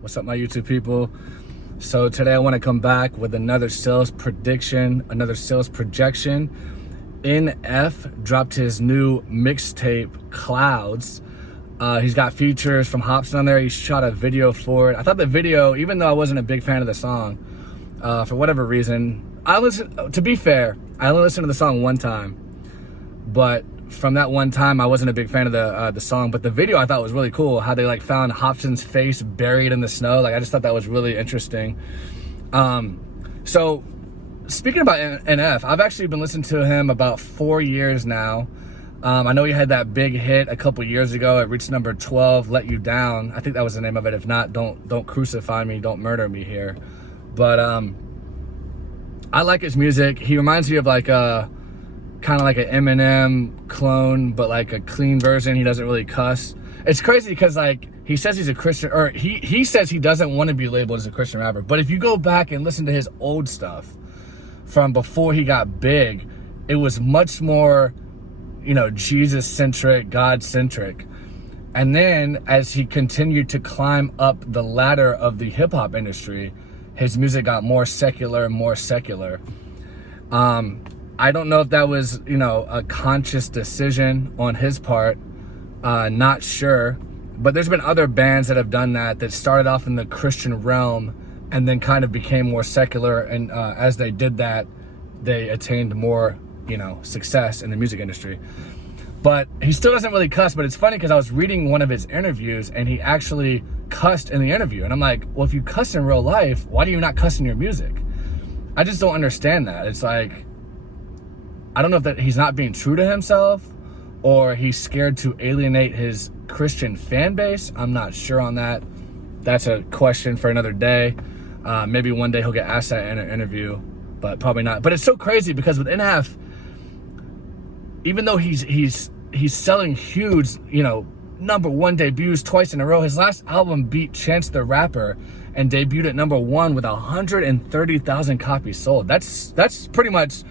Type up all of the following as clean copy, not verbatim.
What's up, my YouTube people? So today I want to come back with another sales prediction, another sales projection. NF dropped his new mixtape, Clouds. He's got features from Hopsin on there. He shot a video for it. I thought the video, even though I wasn't a big fan of the song, for whatever reason, to be fair, I only listened to the song one time, but from that one time, I wasn't a big fan of the song, but the video I thought was really cool. How they like found Hopsin's face buried in the snow. Like, I just thought that was really interesting. So speaking about NF, I've actually been listening to him about 4 years now. I know he had that big hit a couple years ago. It reached number 12, Let You Down. I think that was the name of it. If not, don't crucify me, don't murder me here. But I like his music. He reminds me of like kind of like an Eminem clone, but like a clean version. He doesn't really cuss. It's crazy because like he says he's a Christian, or he says he doesn't want to be labeled as a Christian rapper. But if you go back and listen to his old stuff from before he got big, it was much more, you know, Jesus-centric, God-centric. And then as he continued to climb up the ladder of the hip-hop industry, his music got more secular and more secular. I don't know if that was, you know, a conscious decision on his part. Not sure. But there's been other bands that have done that started off in the Christian realm and then kind of became more secular. And as they did that, they attained more, you know, success in the music industry. But he still doesn't really cuss. But it's funny because I was reading one of his interviews and he actually cussed in the interview. And I'm like, well, if you cuss in real life, why do you not cuss in your music? I just don't understand that. It's like, I don't know if that he's not being true to himself or he's scared to alienate his Christian fan base. I'm not sure on that. That's a question for another day. Maybe one day he'll get asked that in an interview, but probably not. But it's so crazy because with NF, even though he's selling huge, you know, #1 debuts twice in a row, his last album beat Chance the Rapper and debuted at #1 with 130,000 copies sold. That's pretty much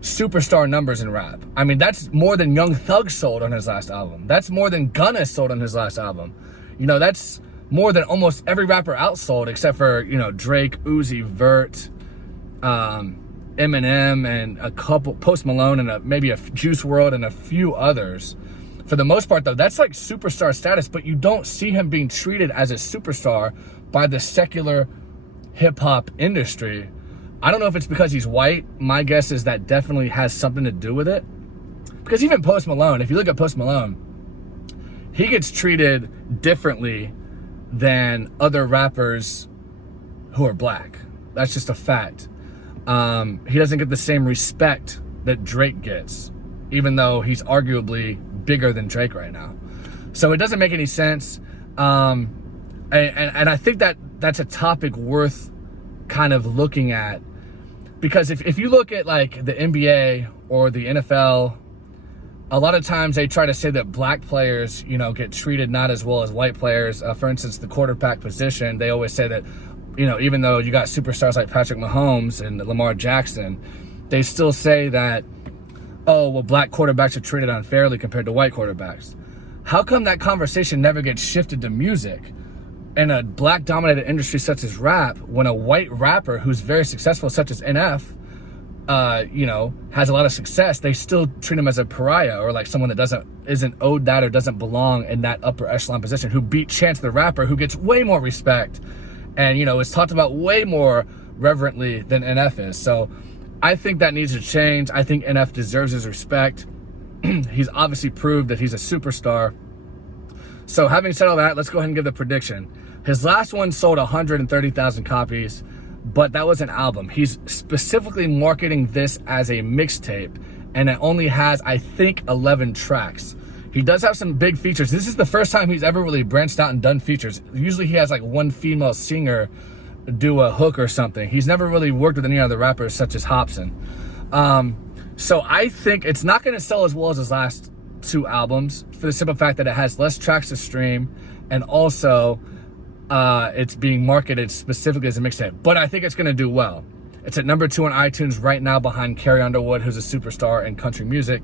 superstar numbers in rap. I mean, that's more than Young Thug sold on his last album. That's more than Gunna sold on his last album. You know, that's more than almost every rapper outsold except for, you know, Drake, Uzi Vert, Eminem, and a couple, Post Malone, and maybe a Juice WRLD and a few others. For the most part, though, that's like superstar status, but you don't see him being treated as a superstar by the secular hip-hop industry. I don't know if it's because he's white. My guess is that definitely has something to do with it. Because even Post Malone, if you look at Post Malone, he gets treated differently than other rappers who are black. That's just a fact. He doesn't get the same respect that Drake gets, even though he's arguably bigger than Drake right now. So it doesn't make any sense. And I think that that's a topic worth kind of looking at. Because if you look at like the NBA or the NFL, a lot of times they try to say that black players, you know, get treated not as well as white players. For instance, the quarterback position, they always say that, you know, even though you got superstars like Patrick Mahomes and Lamar Jackson, they still say that, oh, well, black quarterbacks are treated unfairly compared to white quarterbacks. How come that conversation never gets shifted to music? In a black-dominated industry such as rap, when a white rapper who's very successful, such as NF, you know, has a lot of success, they still treat him as a pariah or like someone that isn't owed that or doesn't belong in that upper echelon position, who beat Chance the Rapper, who gets way more respect and, you know, is talked about way more reverently than NF is. So I think that needs to change. I think NF deserves his respect. He's obviously proved that he's a superstar. So having said all that, let's go ahead and give the prediction. His last one sold 130,000 copies, but that was an album. He's specifically marketing this as a mixtape, and it only has, I think, 11 tracks. He does have some big features. This is the first time he's ever really branched out and done features. Usually he has like one female singer do a hook or something. He's never really worked with any other rappers such as Hopsin. So I think it's not going to sell as well as his last 2 albums for the simple fact that it has less tracks to stream, and also it's being marketed specifically as a mixtape. But I think it's going to do well. It's at #2 on iTunes right now behind Carrie Underwood, who's a superstar in country music.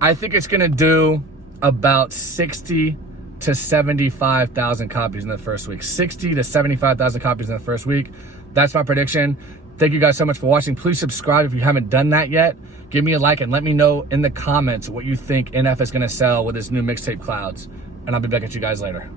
I think it's going to do about 60 to 75,000 copies in the first week. 60 to 75,000 copies in the first week. That's my prediction. Thank you guys so much for watching. Please subscribe if you haven't done that yet. Give me a like and let me know in the comments what you think NF is going to sell with this new Mixtape Clouds. And I'll be back at you guys later.